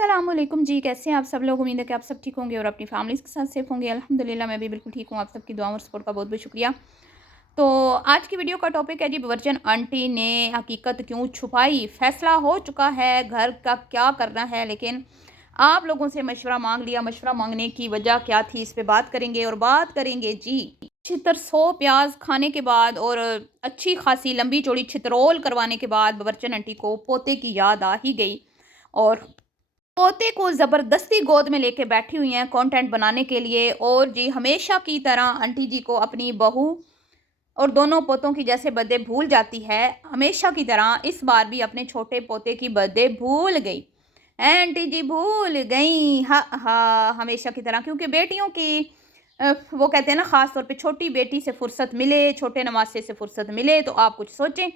अस्सलामुअलैकुम जी, कैसे हैं आप सब लोग। उम्मीद है कि आप सब ठीक होंगे और अपनी फैमिलीज़ के साथ सेफ होंगे। अल्हम्दुलिल्लाह मैं भी बिल्कुल ठीक हूँ। आप सबकी दुआओं और सपोर्ट का बहुत बहुत शुक्रिया। तो आज की वीडियो का टॉपिक है जी, बर्जन आंटी ने हकीकत क्यों छुपाई। फैसला हो चुका है घर का क्या करना है, लेकिन आप लोगों से मशवरा मांग लिया। मशवरा मांगने की वजह क्या थी, इस पे बात करेंगे। और बात करेंगे जी, छितर 100 प्याज खाने के बाद और अच्छी खासी लंबी चौड़ी छितरोल करवाने के बाद बर्जन आंटी को पोते की याद आ ही गई और पोते को ज़बरदस्ती गोद में लेके बैठी हुई हैं कंटेंट बनाने के लिए। और जी हमेशा की तरह आंटी जी को अपनी बहू और दोनों पोतों की जैसे बर्थडे भूल जाती है, हमेशा की तरह इस बार भी अपने छोटे पोते की बर्थडे भूल गई। आंटी जी भूल गई, हा हा, हमेशा की तरह। क्योंकि बेटियों की वो कहते हैं ना, ख़ास तौर पे छोटी बेटी से फुर्सत मिले, छोटे नवासे से फुर्सत मिले तो आप कुछ सोचें।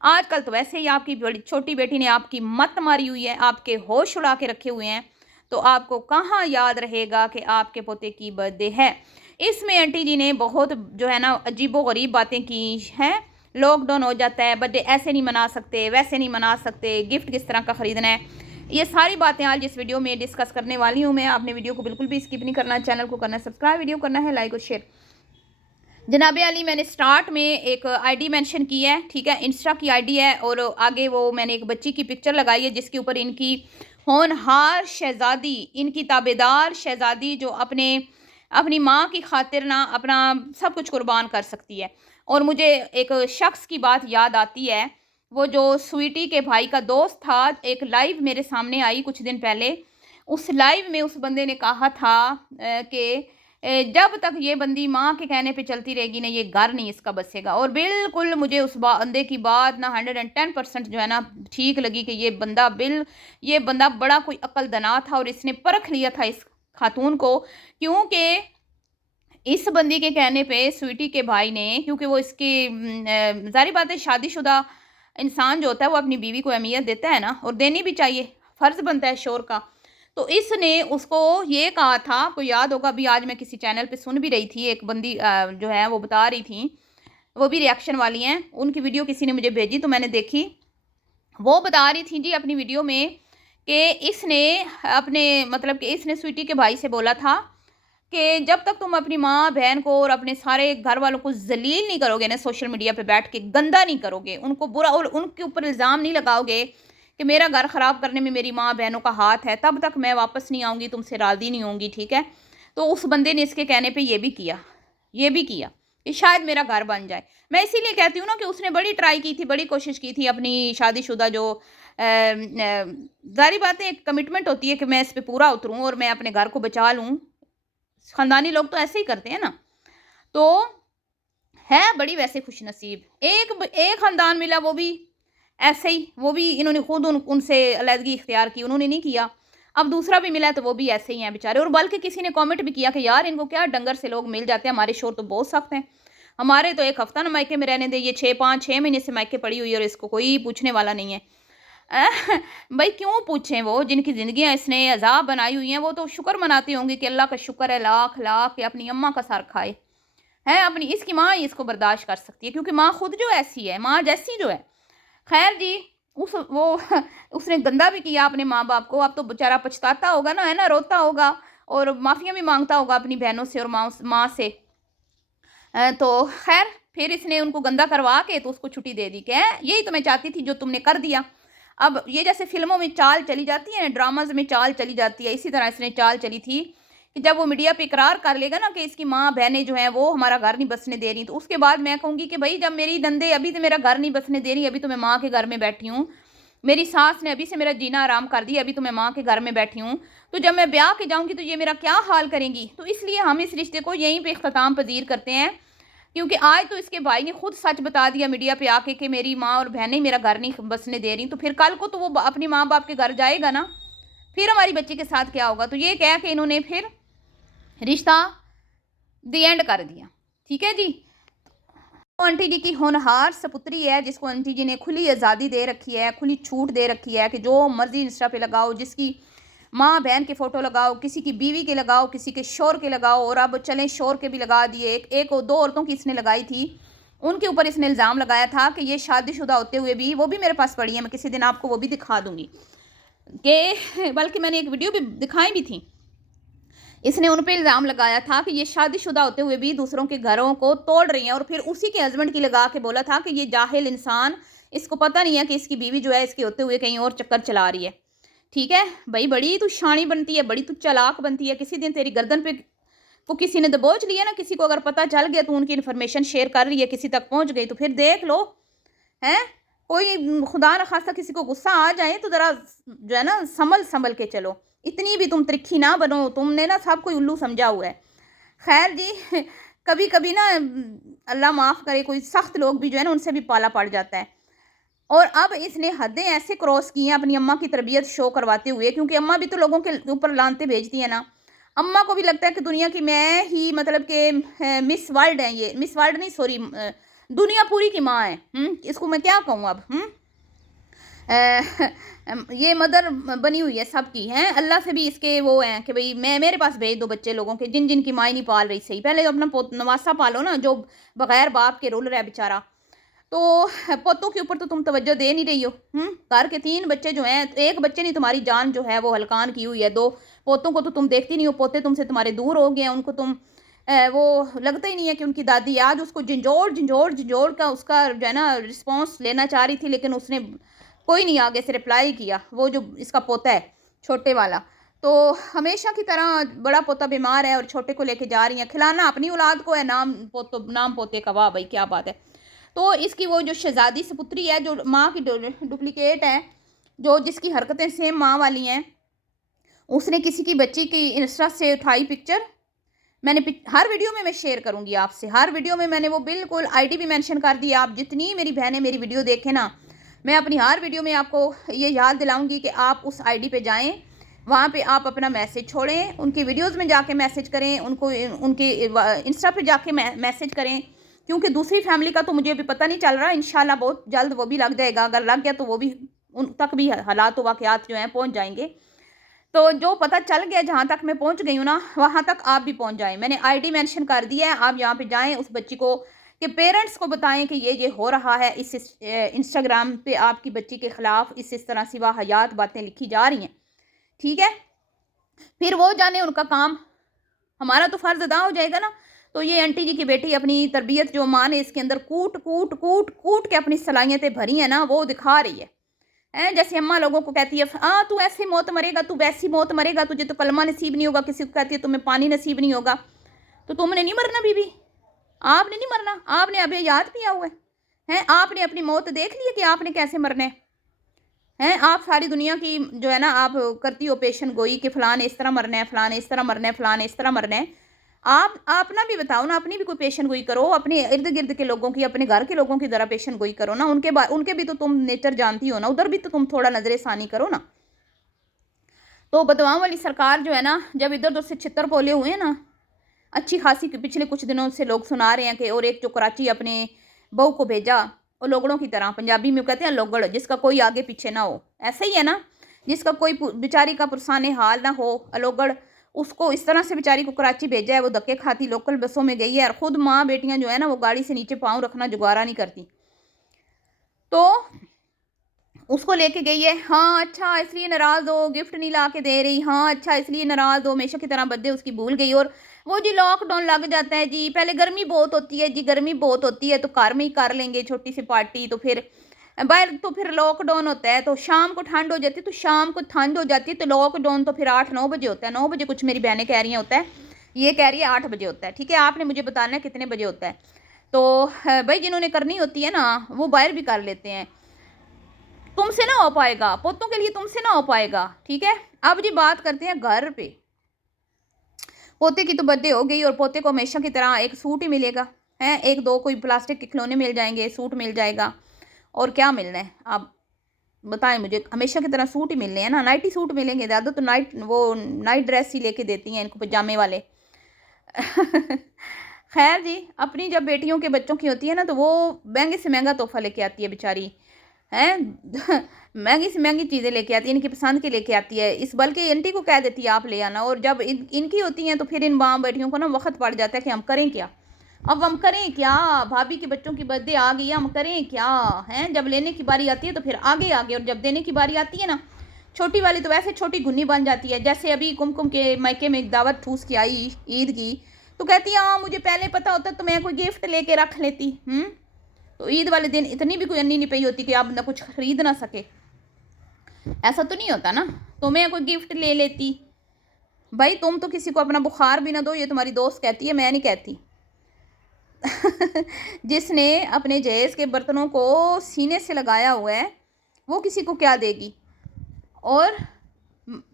आजकल तो वैसे ही आपकी बड़ी छोटी बेटी ने आपकी मत मारी हुई है, आपके होश उड़ा के रखे हुए हैं, तो आपको कहाँ याद रहेगा कि आपके पोते की बर्थडे है। इसमें आंटी जी ने बहुत जो है ना अजीबो-गरीब बातें की हैं। लॉकडाउन हो जाता है, बर्थडे ऐसे नहीं मना सकते, वैसे नहीं मना सकते, गिफ्ट किस तरह का ख़रीदना है। ये सारी बातें आज इस वीडियो में डिस्कस करने वाली हूँ मैं। आपने वीडियो को बिल्कुल भी स्किप नहीं करना, चैनल को करना सब्सक्राइब, वीडियो करना है लाइक और शेयर। जनाब अली, मैंने स्टार्ट में एक आईडी मेंशन की है, ठीक है, इंस्टा की आईडी है, और आगे वो मैंने एक बच्ची की पिक्चर लगाई है जिसके ऊपर इनकी होनहार शहज़ादी, इनकी ताबेदार शहज़ादी जो अपनी माँ की खातिर ना अपना सब कुछ कुर्बान कर सकती है। और मुझे एक शख्स की बात याद आती है, वो जो स्वीटी के भाई का दोस्त था, एक लाइव मेरे सामने आई कुछ दिन पहले। उस लाइव में उस बंदे ने कहा था कि जब तक ये बंदी माँ के कहने पे चलती रहेगी ना, ये घर नहीं इसका बसेगा। और बिल्कुल मुझे उस बंदे की बात ना 110% जो है ना ठीक लगी कि ये बंदा बड़ा कोई अक्लदना था और इसने परख लिया था इस खातून को। क्योंकि इस बंदी के कहने पे स्वीटी के भाई ने, क्योंकि वो इसकी ज़ाहिर बात है, शादीशुदा इंसान जो होता है वो अपनी बीवी को अहमियत देता है ना, और देनी भी चाहिए, फ़र्ज़ बनता है शोहर का। तो इसने उसको ये कहा था, आपको याद होगा, अभी आज मैं किसी चैनल पे सुन भी रही थी, एक बंदी जो है वो बता रही थी, वो भी रिएक्शन वाली हैं, उनकी वीडियो किसी ने मुझे भेजी तो मैंने देखी। वो बता रही थी जी अपनी वीडियो में कि इसने अपने मतलब कि इसने स्वीटी के भाई से बोला था कि जब तक तुम अपनी माँ बहन को और अपने सारे घर वालों को जलील नहीं करोगे ना, सोशल मीडिया पे बैठ के गंदा नहीं करोगे, उनको बुरा और उनके ऊपर इल्ज़ाम नहीं लगाओगे कि मेरा घर ख़राब करने में मेरी माँ बहनों का हाथ है, तब तक मैं वापस नहीं आऊँगी, तुमसे राज़ी नहीं होंगी, ठीक है। तो उस बंदे ने इसके कहने पर ये भी किया कि शायद मेरा घर बन जाए। मैं इसीलिए कहती हूँ ना कि उसने बड़ी ट्राई की थी, बड़ी कोशिश की थी अपनी शादीशुदा जो ज़ाहिर बात है, एक कमिटमेंट होती है कि मैं इस पे पूरा उतरूँ और मैं अपने घर को बचा लूँ। ख़ानदानी लोग तो ऐसे ही करते हैं ना। तो है बड़ी वैसे खुशनसीब, एक ख़ानदान मिला, वो भी ऐसे ही, वो भी इन्होंने खुद उनसे अलहदगी इख्तियार की, उन्होंने नहीं किया। अब दूसरा भी मिला है तो वो भी ऐसे ही हैं बेचारे। और बल्कि किसी ने कमेंट भी किया कि यार इनको क्या डंगर से लोग मिल जाते हैं, हमारे शोर तो बहुत सख्त हैं, हमारे तो एक हफ्ता ना मायके में रहने दे, ये 6 महीने से मायके पड़ी हुई है और इसको कोई पूछने वाला नहीं है। भाई क्यों पूछें, वो जिनकी ज़िंदगियाँ इसने अज़ाब बनाई हुई हैं वो तो शुक्र मनाती होंगी कि अल्लाह का शुक्र है लाख लाख कि अपनी अम्मा का सर खाए हैं। अपनी इसकी माँ ही इसको बर्दाश्त कर सकती है, क्योंकि माँ खुद जो ऐसी है, माँ जैसी जो है। खैर जी, उस वो उसने गंदा भी किया अपने माँ बाप को। अब तो बेचारा पछताता होगा ना, है ना, रोता होगा और माफ़ियाँ भी मांगता होगा अपनी बहनों से और माँ से। तो खैर फिर इसने उनको गंदा करवा के तो उसको छुट्टी दे दी कि यही तो मैं चाहती थी जो तुमने कर दिया। अब ये जैसे फ़िल्मों में चाल चली जाती है, ड्रामाज़ में चाल चली जाती है, इसी तरह इसने चाल चली थी कि जब वो मीडिया पे इकरार कर लेगा ना कि इसकी माँ बहनें जो हैं वो हमारा घर नहीं बसने दे रही, तो उसके बाद मैं कहूँगी कि भई जब मेरी नंदे अभी तो मेरा घर नहीं बसने दे रही, अभी तो मैं माँ के घर में बैठी हूँ। मेरी सास ने अभी से मेरा जीना आराम कर दिया, अभी तो मैं माँ के घर में बैठी हूँ। तो जब मैं ब्याह के जाऊँगी तो ये मेरा क्या हाल करेंगी? तो इसलिए हम इस रिश्ते को यहीं पे इख्तिताम पज़ीर करते हैं। क्योंकि आज तो इसके भाई ने खुद सच बता दिया मीडिया पे आके कि मेरी माँ और बहनें मेरा घर नहीं बसने दे रही, तो फिर कल को तो वो अपनी माँ बाप के घर जाएगा ना, फिर हमारी बच्ची के साथ क्या होगा। तो ये कह के इन्होंने फिर रिश्ता दी एंड कर दिया, ठीक है जी। तो आंटी जी की होनहार सपुत्री है, जिसको आंटी जी ने खुली आज़ादी दे रखी है, खुली छूट दे रखी है कि जो मर्जी इंस्टा पे लगाओ, जिसकी माँ बहन के फ़ोटो लगाओ, किसी की बीवी के लगाओ, किसी के शोहर के लगाओ, और अब चलें शोहर के भी लगा दिए। एक और दो औरतों की इसने लगाई थी, उनके ऊपर इसने इल्ज़ाम लगाया था कि ये शादीशुदा होते हुए भी, वो भी मेरे पास पड़ी है, मैं किसी दिन आपको वो भी दिखा दूँगी। कि बल्कि मैंने एक वीडियो भी दिखाई भी थी, इसने उन पे इल्ज़ाम लगाया था कि ये शादीशुदा होते हुए भी दूसरों के घरों को तोड़ रही हैं, और फिर उसी के हस्बैंड की लगा के बोला था कि ये जाहिल इंसान, इसको पता नहीं है कि इसकी बीवी जो है इसके होते हुए कहीं और चक्कर चला रही है। ठीक है भाई, बड़ी तू शानी बनती है, बड़ी तू चालाक बनती है। किसी दिन तेरी गर्दन पे को किसी ने दबोच लिया ना, किसी को अगर पता चल गया तो उनकी इन्फॉर्मेशन शेयर कर रही है, किसी तक पहुंच गई, तो फिर देख लो। हैं, कोई खुदा न खास्ता किसी को गुस्सा आ जाए तो ज़रा जो है ना संभल संभल के चलो, इतनी भी तुम त्रिखी ना बनो, तुमने ना सब कोई उल्लू समझा हुआ है। खैर जी, कभी कभी ना अल्लाह माफ़ करे, कोई सख्त लोग भी जो है ना उनसे भी पाला पड़ जाता है। और अब इसने हदें ऐसे क्रॉस की हैं अपनी अम्मा की तरबियत शो करवाते हुए, क्योंकि अम्मा भी तो लोगों के ऊपर लानते भेजती है ना। अम्मा को भी लगता है कि दुनिया की मैं ही मतलब कि मिस वर्ल्ड है, ये मिस वर्ल्ड नहीं, सॉरी, दुनिया पूरी की माँ है। इसको मैं क्या कहूँ अब। ये मदर बनी हुई है सबकी। हैं, अल्लाह से भी इसके वो हैं कि भाई मैं मेरे पास भेज दो बच्चे लोगों के जिन जिन की माँ नहीं पाल रही सही। पहले अपना नवासा पालो ना, जो बगैर बाप के रुल रहा है बेचारा। तो पोतों के ऊपर तो तुम तवज्जो दे नहीं रही हो। घर के 3 बच्चे जो हैं, तो एक बच्चे नहीं तुम्हारी जान जो है वो हलकान की हुई है। 2 पोतों को तो तुम देखती नहीं हो, पोते तुमसे तुम्हारे दूर हो गए हैं, उनको तुम वो लगता ही नहीं है कि उनकी दादी। आज उसको झंझोड़ झंझोड़ झंझोड़ का उसका जो है ना रिस्पॉन्स लेना चाह रही थी, लेकिन उसने कोई नहीं आगे से रिप्लाई किया। वो जो इसका पोता है छोटे वाला, तो हमेशा की तरह बड़ा पोता बीमार है और छोटे को लेके जा रही हैं। खिलाना अपनी औलाद को है, नाम पोते का, वाह भाई क्या बात है। तो इसकी वो जो शहजादी सपुत्री है, जो माँ की डुप्लीकेट है, जो जिसकी हरकतें सेम माँ वाली हैं, उसने किसी की बच्ची की इंस्टा से उठाई पिक्चर। मैंने हर वीडियो में मैं शेयर करूंगी आपसे, हर वीडियो में मैंने वो बिल्कुल आईडी भी मेंशन कर दी। आप जितनी मेरी बहनें मेरी वीडियो देखें ना, मैं अपनी हर वीडियो में आपको ये याद दिलाऊंगी कि आप उस आईडी पे जाएं, वहाँ पे आप अपना मैसेज छोड़ें, उनकी वीडियोस में जाके मैसेज करें, उनको उनके इंस्टा पे जाके मैसेज करें। क्योंकि दूसरी फैमिली का तो मुझे अभी पता नहीं चल रहा, इंशाल्लाह बहुत जल्द वो भी लग जाएगा। अगर लग गया तो वो भी उन तक भी हालात वाक़यात जो हैं पहुँच जाएंगे। तो जो पता चल गया, जहाँ तक मैं पहुँच गई हूँ ना, वहाँ तक आप भी पहुँच जाएं। मैंने आईडी मेंशन कर दिया है, आप यहाँ पे जाएं, उस बच्ची को कि पेरेंट्स को बताएं कि ये हो रहा है, इस इंस्टाग्राम पे आपकी बच्ची के ख़िलाफ़ इस तरह सिवा हयात बातें लिखी जा रही हैं। ठीक है, फिर वो जाने उनका काम, हमारा तो फ़र्ज़ अदा हो जाएगा ना। तो ये आंटी जी की बेटी अपनी तरबियत जो माँ ने इसके अंदर कूट कूट कूट कूट के अपनी सलाहियतें भरी हैं ना, वो दिखा रही है। जैसे अम्मा लोगों को कहती है, हाँ तू ऐसी मौत मरेगा, तू वैसी मौत मरेगा, तुझे तो कलमा नसीब नहीं होगा। किसी को कहती है तुम्हें पानी नसीब नहीं होगा। तो तुमने नहीं मरना बीबी, आपने नहीं मरना, आपने अभी याद पिया हुआ है। आपने अपनी मौत देख ली है कि आपने कैसे मरना है। आप सारी दुनिया की जो है ना आप करती हो पेशन गोई कि फ़लान इस तरह मरना है, फ़लान इस तरह मरना है, फ़लान इस तरह मरना है। आप अपना भी बताओ ना, अपनी भी कोई पेशन गोई करो, अपने इर्द गिर्द के लोगों की, अपने घर के लोगों की ज़रा पेशन गोई करो ना। उनके भी तो तुम नेचर जानती हो ना, उधर भी तो तुम थोड़ा नजर सानी करो ना। तो बदवाओं वाली सरकार जो है ना, जब इधर उधर से छितर पोले हुए हैं ना, अच्छी खासी पिछले कुछ दिनों से लोग सुना रहे हैं कि और एक जो कराची अपने बहू को भेजा, और लोगड़ों की तरह, पंजाबी में कहते हैं लोगड़, जिसका कोई आगे पीछे ना हो। ऐसा ही है ना, जिसका कोई बेचारी का पुरसाने हाल ना हो, अलोगड़, उसको इस तरह से बेचारी को कराची भेजा है। वो धक्के खाती लोकल बसों में गई है, और ख़ुद माँ बेटियां जो है ना वो गाड़ी से नीचे पाँव रखना जुगारा नहीं करती। तो उसको लेके गई है। हाँ अच्छा इसलिए नाराज़ हो, गिफ्ट नहीं ला के दे रही। हाँ अच्छा इसलिए नाराज़ हो, हमेशा की तरह बर्थडे उसकी भूल गई। और वो जी लॉकडाउन लग जाता है जी, पहले गर्मी बहुत होती है जी, गर्मी बहुत होती है तो घर में ही कर लेंगे छोटी सी पार्टी। तो फिर बाहर तो फिर लॉकडाउन होता है, तो शाम को ठंड हो जाती है, तो शाम को ठंड हो जाती है, तो लॉकडाउन तो फिर 8-9 बजे होता है। 9 बजे कुछ मेरी बहनें कह रही हैं होता है, ये कह रही है 8 बजे होता है। ठीक है, आपने मुझे बताना है कितने बजे होता है। तो भाई जिन्होंने करनी होती है ना वो बाहर भी कर लेते हैं, तुमसे ना हो पाएगा, पोतों के लिए तुमसे ना हो पाएगा। ठीक है, अब जी बात करते हैं घर पे। पोते की तो बर्थडे हो गई, और पोते को हमेशा की तरह एक सूट ही मिलेगा है, 1-2 कोई प्लास्टिक के खिलौने मिल जाएंगे, सूट मिल जाएगा, और क्या मिलना है आप बताएं मुझे। हमेशा की तरह सूट ही मिलने हैं ना, नाइटी सूट मिलेंगे ज़्यादा, तो नाइट ड्रेस ही लेके देती हैं इनको पजामे वाले। खैर जी, अपनी जब बेटियों के बच्चों की होती है ना, तो वो महंगे से महंगा तोहफा लेके आती है बेचारी, हैं। महंगी से महंगी चीज़ें लेके आती है, इनकी पसंद की लेके आती है। इस बल्कि आंटी को कह देती है आप ले आना, और जब इनकी होती हैं तो फिर इन माँ बेटियों को ना वक्त पड़ जाता है कि हम करें क्या, अब हम करें क्या। भाभी के बच्चों की बर्थडे आ गई, हम करें क्या हैं। जब लेने की बारी आती है तो फिर आगे आगे, और जब देने की बारी आती है ना छोटी वाली तो वैसे छोटी गुन्नी बन जाती है। जैसे अभी कुमकुम के मायके में एक दावत ठूस के आई ईद की, तो कहती है हाँ मुझे पहले पता होता तो मैं कोई गिफ्ट लेके रख लेती। तो ईद वाले दिन इतनी भी कोई अन्नी नहीं पई होती कि आप ना कुछ खरीद ना सके, ऐसा तो नहीं होता ना। तो मैं कोई गिफ्ट ले लेती। भाई तुम तो किसी को अपना बुखार भी ना दो, ये तुम्हारी दोस्त कहती है, मैं नहीं कहती। जिसने अपने जहेज के बर्तनों को सीने से लगाया हुआ है वो किसी को क्या देगी। और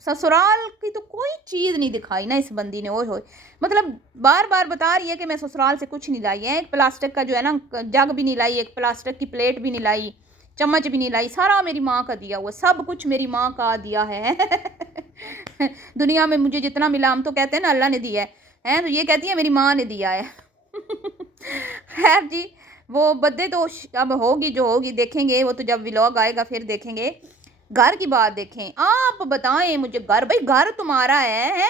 ससुराल की तो कोई चीज़ नहीं दिखाई ना इस बंदी ने। ओए होए, मतलब बार बार बता रही है कि मैं ससुराल से कुछ नहीं लाई है। एक प्लास्टिक का जो है ना जग भी नहीं लाई, एक प्लास्टिक की प्लेट भी नहीं लाई, चम्मच भी नहीं लाई, सारा मेरी माँ का दिया हुआ, सब कुछ मेरी माँ का दिया है। दुनिया में मुझे जितना मिला, हम तो कहते हैं ना अल्लाह ने दिया है, तो ये कहती है मेरी माँ ने दिया है। खैर जी, वो बर्थडे तो अब होगी जो होगी, देखेंगे वो तो जब व्लॉग आएगा फिर देखेंगे। घर की बात देखें, आप बताएं मुझे घर, भाई घर तुम्हारा है?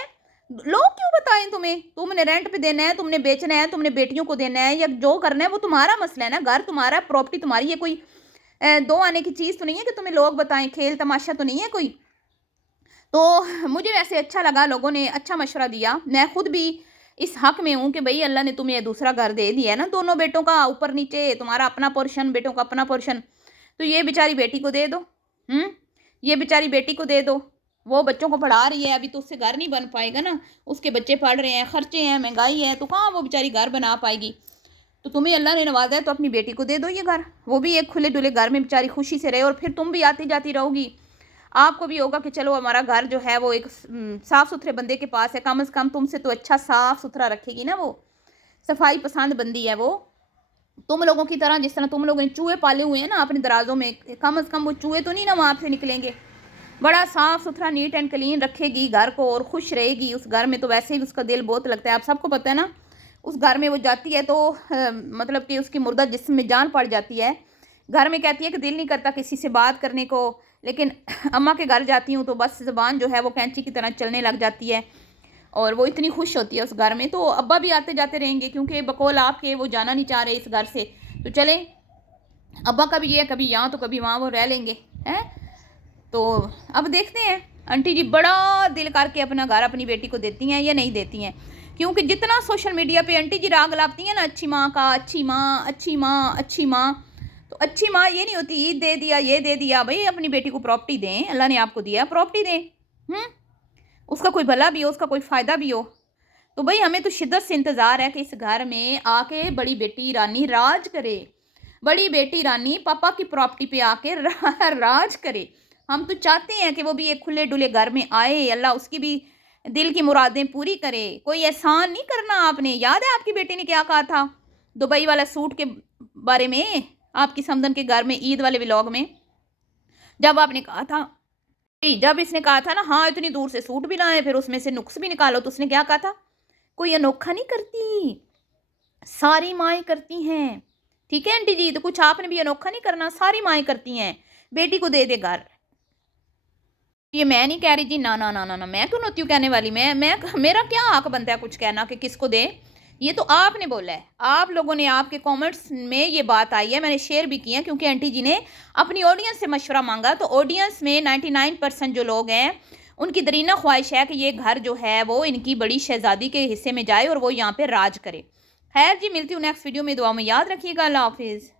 लोग क्यों बताएं तुम्हें? तुमने रेंट पे देना है, तुमने बेचना है, तुमने बेटियों को देना है, या जो करना है वो तुम्हारा मसला है ना। घर तुम्हारा, प्रॉपर्टी तुम्हारी है, कोई दो आने की चीज़ तो नहीं है कि तुम्हें लोग बताएं, खेल तमाशा तो नहीं है कोई। तो मुझे वैसे अच्छा लगा, लोगों ने अच्छा मशवरा दिया। मैं खुद भी इस हक में हूँ कि भाई अल्लाह ने तुम्हें दूसरा घर दे दिया है ना, दोनों बेटों का ऊपर नीचे, तुम्हारा अपना पोर्शन, बेटों का अपना पोर्शन, तो ये बेचारी बेटी को दे दो। ये बेचारी बेटी को दे दो, वो बच्चों को पढ़ा रही है, अभी तो उससे घर नहीं बन पाएगा ना, उसके बच्चे पढ़ रहे हैं, खर्चे हैं, महंगाई है, तो कहाँ वो बेचारी घर बना पाएगी। तो तुम्हें अल्लाह ने नवाजा है तो अपनी बेटी को दे दो ये घर, वो भी एक खुले डुले घर में बेचारी खुशी से रहे, और फिर तुम भी आती जाती रहोगी। आपको भी होगा कि चलो हमारा घर जो है वो एक साफ़ सुथरे बंदे के पास है, कम से कम तुमसे तो अच्छा साफ़ सुथरा रखेगी ना, वो सफाई पसंद बंदी है वो। तुम लोगों की तरह, जिस तरह तुम लोगों ने चूहे पाले हुए हैं ना अपने दराजों में, कम से कम वो चूहे तो नहीं ना वहाँ से निकलेंगे। बड़ा साफ़ सुथरा नीट एंड क्लीन रखेगी घर को और खुश रहेगी उस घर में, तो वैसे ही उसका दिल बहुत लगता है। आप सबको पता है ना, उस घर में वो जाती है तो मतलब कि उसकी मुर्दा जिस्म में जान पड़ जाती है। घर में कहती है कि दिल नहीं करता किसी से बात करने को, लेकिन अम्मा के घर जाती हूँ तो बस ज़बान जो है वो कैंची की तरह चलने लग जाती है, और वो इतनी खुश होती है उस घर में। तो अब्बा भी आते जाते रहेंगे, क्योंकि बकौल आपके वो जाना नहीं चाह रहे इस घर से, तो चले अब्बा का भी ये कभी यहाँ तो कभी वहाँ वो रह लेंगे हैं। तो अब देखते हैं आंटी जी बड़ा दिल करके अपना घर अपनी बेटी को देती हैं या नहीं देती हैं, क्योंकि जितना सोशल मीडिया पे आंटी जी राग लाती हैं ना अच्छी माँ का, अच्छी माँ, अच्छी माँ, अच्छी माँ, तो अच्छी माँ ये नहीं होती ईद दे दिया, ये दे दिया। भाई अपनी बेटी को प्रॉपर्टी दें, अल्लाह ने आपको दिया प्रॉपर्टी दें, उसका कोई भला भी हो, उसका कोई फ़ायदा भी हो। तो भाई हमें तो शिद्दत से इंतज़ार है कि इस घर में आके बड़ी बेटी रानी राज करे, बड़ी बेटी रानी पापा की प्रॉपर्टी पे आके राज करे। हम तो चाहते हैं कि वो भी एक खुले डुले घर में आए, अल्लाह उसकी भी दिल की मुरादें पूरी करे। कोई एहसान नहीं करना आपने। याद है आपकी बेटी ने क्या कहा था दुबई वाला सूट के बारे में, आपकी समदन के घर में ईद वाले व्लॉग में, जब आपने कहा था, जब इसने कहा था ना हाँ इतनी दूर से सूट भी लाए, फिर उसमें से नुक्स भी निकालो, तो उसने क्या कहा था, कोई अनोखा नहीं करती, सारी माएँ करती हैं। ठीक है आंटी जी, तो कुछ आपने भी अनोखा नहीं करना, सारी माएँ करती हैं। बेटी को दे दे घर। ये मैं नहीं कह रही जी, ना ना ना ना ना, मैं क्यों होती हूँ कहने वाली। मैं मेरा क्या हक बनता है कुछ कहना कि किसको दे, ये तो आपने बोला है। आप लोगों ने, आपके कमेंट्स में ये बात आई है, मैंने शेयर भी किया, क्योंकि आंटी जी ने अपनी ऑडियंस से मशवरा मांगा। तो ऑडियंस में 99% जो लोग हैं उनकी दरीना ख्वाहिश है कि ये घर जो है वो इनकी बड़ी शहजादी के हिस्से में जाए और वो यहाँ पे राज करे। खैर जी, मिलती हूँ नेक्स्ट वीडियो में, दुआ में याद रखिएगा। अल्लाह हाफिज़।